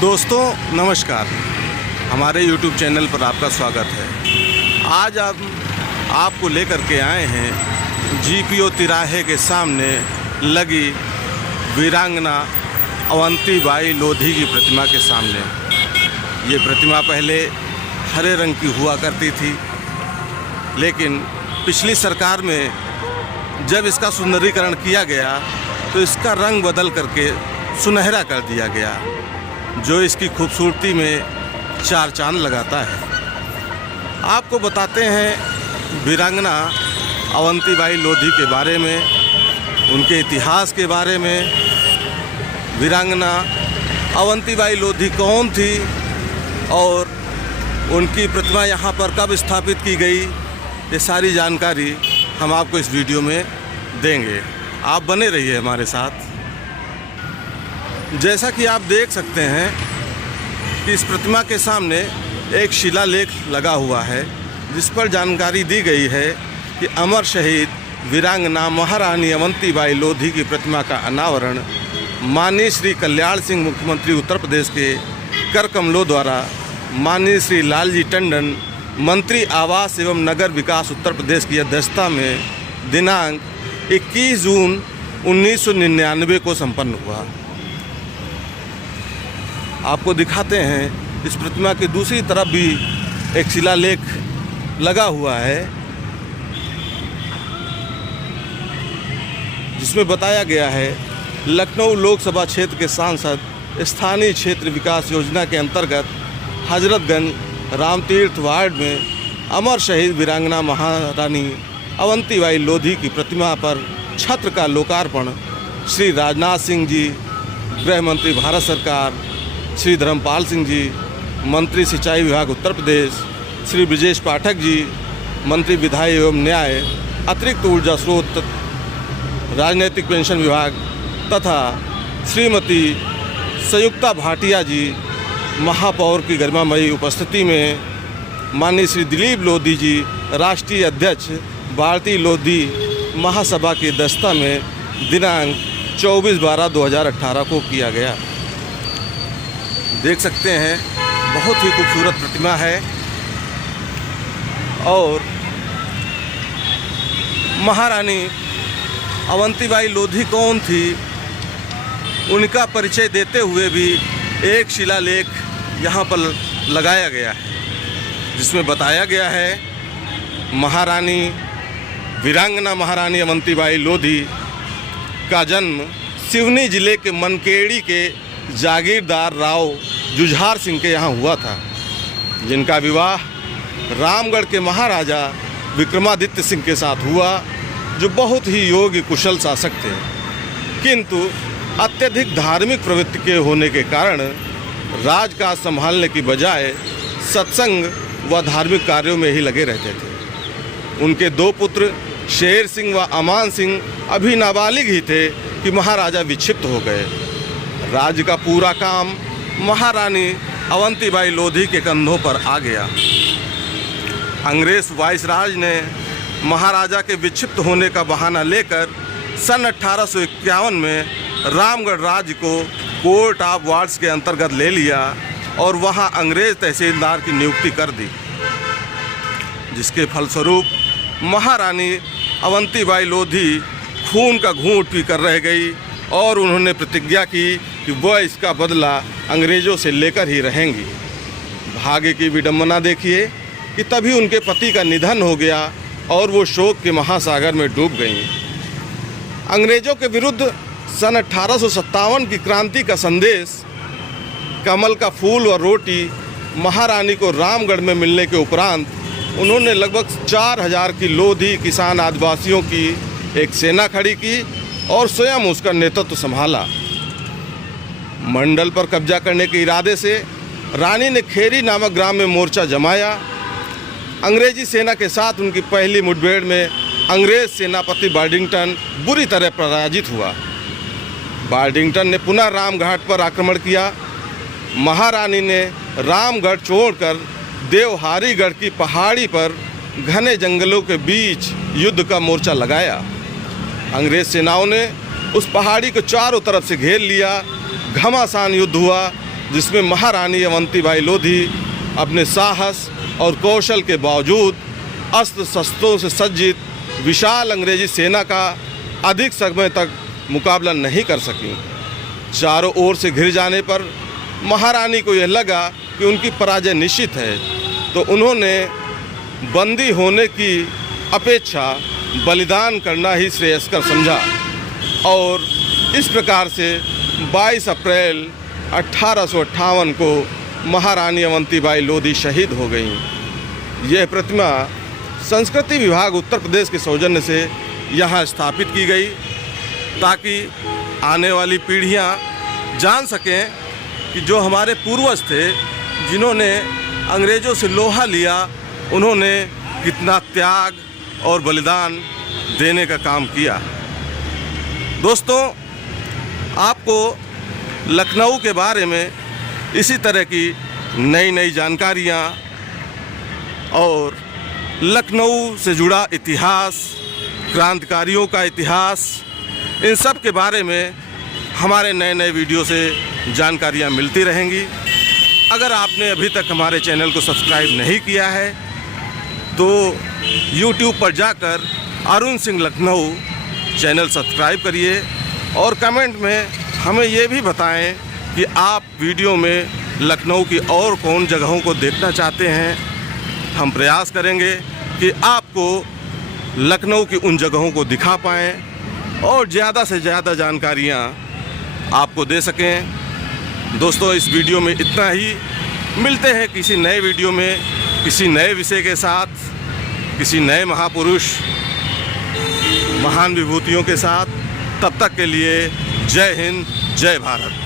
दोस्तों नमस्कार, हमारे YouTube चैनल पर आपका स्वागत है। आज आपको लेकर के आए हैं GPO तिराहे के सामने लगी वीरांगना अवंतीबाई लोधी की प्रतिमा के सामने। ये प्रतिमा पहले हरे रंग की हुआ करती थी, लेकिन पिछली सरकार में जब इसका सुंदरीकरण किया गया तो इसका रंग बदल करके सुनहरा कर दिया गया, जो इसकी खूबसूरती में चार चांद लगाता है। आपको बताते हैं वीरांगना अवंतीबाई लोधी के बारे में, उनके इतिहास के बारे में। वीरांगना अवंतीबाई लोधी कौन थी और उनकी प्रतिमा यहाँ पर कब स्थापित की गई, ये सारी जानकारी हम आपको इस वीडियो में देंगे। आप बने रहिए हमारे साथ। जैसा कि आप देख सकते हैं कि इस प्रतिमा के सामने एक शिलालेख लगा हुआ है, जिस पर जानकारी दी गई है कि अमर शहीद वीरांगना महारानी अवंतीबाई लोधी की प्रतिमा का अनावरण माननीय श्री कल्याण सिंह मुख्यमंत्री उत्तर प्रदेश के कर कमलों द्वारा माननीय श्री लालजी टंडन मंत्री आवास एवं नगर विकास उत्तर प्रदेश की अध्यक्षता में दिनांक 21 जून 1999 को संपन्न हुआ। आपको दिखाते हैं इस प्रतिमा की दूसरी तरफ भी एक शिलालेख लगा हुआ है, जिसमें बताया गया है लखनऊ लोकसभा क्षेत्र के सांसद स्थानीय क्षेत्र विकास योजना के अंतर्गत हजरतगंज रामतीर्थ वार्ड में अमर शहीद वीरांगना महारानी अवंतीबाई लोधी की प्रतिमा पर छत्र का लोकार्पण श्री राजनाथ सिंह जी, गृह मंत्री भारत सरकार, श्री धर्मपाल सिंह जी, मंत्री सिंचाई विभाग उत्तर प्रदेश, श्री ब्रजेश पाठक जी, मंत्री विधायी एवं न्याय, अतिरिक्त ऊर्जा स्रोत, राजनैतिक पेंशन विभाग तथा श्रीमती संयुक्ता भाटिया जी महापौर की गरिमामयी उपस्थिति में माननीय श्री दिलीप लोधी जी राष्ट्रीय अध्यक्ष भारतीय लोधी महासभा की अध्यक्षता में दिनांक 24/12/2018 को किया गया। देख सकते हैं बहुत ही खूबसूरत प्रतिमा है। और महारानी अवंतीबाई लोधी कौन थी, उनका परिचय देते हुए भी एक शिलालेख यहाँ पर लगाया गया है, जिसमें बताया गया है महारानी वीरांगना महारानी अवंतीबाई लोधी का जन्म सिवनी जिले के मनकेड़ी के जागीरदार राव जुझार सिंह के यहाँ हुआ था, जिनका विवाह रामगढ़ के महाराजा विक्रमादित्य सिंह के साथ हुआ, जो बहुत ही योग्य कुशल शासक थे, किंतु अत्यधिक धार्मिक प्रवृत्ति के होने के कारण राजकाज संभालने की बजाय सत्संग व धार्मिक कार्यों में ही लगे रहते थे। उनके दो पुत्र शेर सिंह व अमान सिंह अभी नाबालिग ही थे कि महाराजा विक्षिप्त हो गए। राज्य का पूरा काम महारानी अवंतीबाई लोधी के कंधों पर आ गया। अंग्रेज वाइसराज ने महाराजा के विक्षिप्त होने का बहाना लेकर सन 1851 में रामगढ़ राज्य को कोर्ट ऑफ वार्ड्स के अंतर्गत ले लिया और वहां अंग्रेज तहसीलदार की नियुक्ति कर दी, जिसके फलस्वरूप महारानी अवंतीबाई लोधी खून का घूंट पीकर रह गई और उन्होंने प्रतिज्ञा की कि वह इसका बदला अंग्रेज़ों से लेकर ही रहेंगी। भाग्य की विडंबना देखिए कि तभी उनके पति का निधन हो गया और वो शोक के महासागर में डूब गईं। अंग्रेज़ों के विरुद्ध सन 1857 की क्रांति का संदेश कमल का फूल व रोटी महारानी को रामगढ़ में मिलने के उपरांत उन्होंने लगभग 4000 की लोधी किसान आदिवासियों की एक सेना खड़ी की और स्वयं उसका नेतृत्व संभाला। मंडल पर कब्जा करने के इरादे से रानी ने खेरी नामक ग्राम में मोर्चा जमाया। अंग्रेजी सेना के साथ उनकी पहली मुठभेड़ में अंग्रेज सेनापति बार्डिंगटन बुरी तरह पराजित हुआ। बार्डिंगटन ने पुनः रामघाट पर आक्रमण किया। महारानी ने रामगढ़ छोड़कर देवहारीगढ़ की पहाड़ी पर घने जंगलों के बीच युद्ध का मोर्चा लगाया। अंग्रेज सेनाओं ने उस पहाड़ी को चारों तरफ से घेर लिया। घमासान युद्ध हुआ जिसमें महारानी अवंतीबाई लोधी अपने साहस और कौशल के बावजूद अस्त्र शस्त्रों से सज्जित विशाल अंग्रेजी सेना का अधिक समय तक मुकाबला नहीं कर सकीं। चारों ओर से घिर जाने पर महारानी को यह लगा कि उनकी पराजय निश्चित है, तो उन्होंने बंदी होने की अपेक्षा बलिदान करना ही श्रेयस्कर समझा और इस प्रकार से 22 अप्रैल 1858 को महारानी अवंतीबाई लोधी शहीद हो गईं। यह प्रतिमा संस्कृति विभाग उत्तर प्रदेश के सौजन्य से यहाँ स्थापित की गई ताकि आने वाली पीढ़ियाँ जान सकें कि जो हमारे पूर्वज थे जिन्होंने अंग्रेज़ों से लोहा लिया, उन्होंने कितना त्याग और बलिदान देने का काम किया। दोस्तों, आपको लखनऊ के बारे में इसी तरह की नई नई जानकारियाँ और लखनऊ से जुड़ा इतिहास, क्रांतिकारियों का इतिहास, इन सब के बारे में हमारे नए नए वीडियो से जानकारियाँ मिलती रहेंगी। अगर आपने अभी तक हमारे चैनल को सब्सक्राइब नहीं किया है तो YouTube पर जाकर अरुण सिंह लखनऊ चैनल सब्सक्राइब करिए और कमेंट में हमें ये भी बताएं कि आप वीडियो में लखनऊ की और कौन जगहों को देखना चाहते हैं। हम प्रयास करेंगे कि आपको लखनऊ की उन जगहों को दिखा पाएँ और ज़्यादा से ज़्यादा जानकारियाँ आपको दे सकें। दोस्तों, इस वीडियो में इतना ही। मिलते हैं किसी नए वीडियो में किसी नए विषय के साथ, किसी नए महापुरुष, महान विभूतियों के साथ। तब तक के लिए जय हिंद, जय भारत।